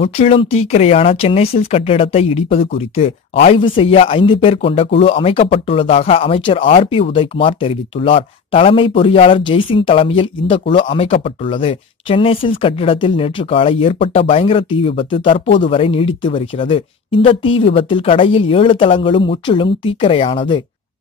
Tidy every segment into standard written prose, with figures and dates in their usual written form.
முற்றிலும் தீக்கிரையான சென்னை சில்க்ஸ் கட்டிடத்தை இடிப்பது குறித்து ஆய்வு செய்ய 5 பேர் கொண்ட குழு அமைக்கப்பட்டுள்ளதாக அமைச்சர் RP உதயகுமார் தெரிவித்துள்ளார். தலைமை பொறியாளர் ஜெய்சிங் தலைமையில் இந்த குழு அமைக்கப்பட்டுள்ளது. சென்னை சில்க்ஸ் கட்டிடத்தில் நேற்று காலை ஏற்பட்ட பயங்கர தீ விபத்து தற்போது வரை நீடித்து வருகிறது. இந்த தீ விபத்தில் கடையில் 7 தளங்களும் முற்றிலும் தீக்கிரையானது.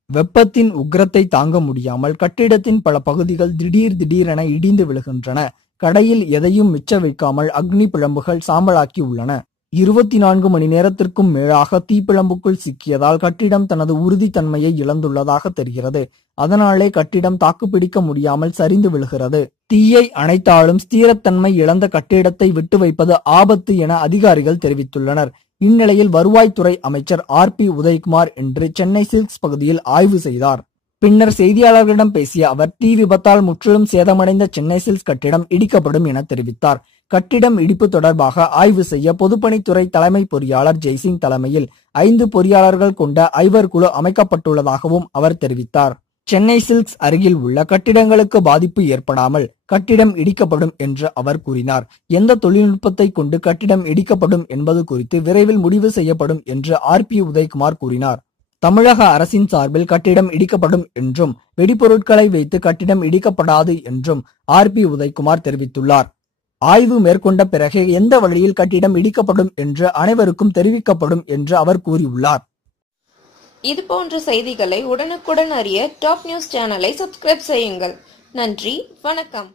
வெப்பத்தின் உக்கிரத்தை தாங்க முடியாமல் கட்டிடத்தின் பல பகுதிகள் திடீரென இடிந்து விழுகின்றன. கடையில் எதையும் மிச்ச வைக்காமல் அக்னி பிழம்புகள் சாம்பலாக்கி உள்ளன. 24 மணி நேரத்திற்கும் மேலாக தீப்பிழம்புக்குள் சிக்கியதால் கட்டிடம் தனது உறுதித்தன்மையை இழந்துள்ளதாக தெரிகிறது. அதனாலே கட்டிடம் தாக்குப்பிடிக்க முடியாமல் சரிந்து விழுகிறது. தீயை அணைத்தாலும் ஸ்திரத்தன்மை இழந்த கட்டிடத்தை விட்டு வைப்பது ஆபத்து என அதிகாரிகள் தெரிவித்துள்ளனர். இந்நிலையில் வருவாய்த்துறை அமைச்சர் RP உதயகுமார் இன்று சென்னை சில்க்ஸ் பகுதியில் ஆய்வு செய்தார். பின்னர் செய்தியாளர்களிடம் பேசிய அவர் தீ விபத்தால் முற்றிலும் சேதமடைந்த சென்னை சில்க்ஸ் கட்டிடம் இடிக்கப்படும் என தெரிவித்தார். கட்டிடம் இடிப்பு தொடர்பாக ஆய்வு செய்ய பொதுப்பணித்துறை தலைமை பொறியாளர் ஜெய்சிங் தலைமையில் 5 பொறியாளர்கள் கொண்ட ஐவர் குழு அமைக்கப்பட்டுள்ளதாகவும் அவர் தெரிவித்தார். சென்னை சில்க்ஸ் அருகில் உள்ள கட்டிடங்களுக்கு பாதிப்பு ஏற்படாமல் கட்டிடம் இடிக்கப்படும் என்று அவர் கூறினார். எந்த தொழில்நுட்பத்தை கொண்டு கட்டிடம் இடிக்கப்படும் என்பது குறித்து விரைவில் முடிவு செய்யப்படும் என்று RP உதயகுமார் கூறினார். தமிழக அரசின் சார்பில் கட்டிடம் இடிக்கப்படும் என்றும் வெடிபொருட்களை வைத்து கட்டிடம் இடிக்கப்படாது என்றும் RP உதயகுமார் தெரிவித்துள்ளார். ஆய்வு மேற்கொண்ட பிறகு எந்த வழியில் கட்டிடம் இடிக்கப்படும் என்று அனைவருக்கும் தெரிவிக்கப்படும் என்று அவர் கூறியுள்ளார். இதுபோன்ற செய்திகளை உடனுக்குடன் அறிய டாப் நியூஸ் சேனலை சப்ஸ்கிரைப் செய்யுங்கள். நன்றி, வணக்கம்.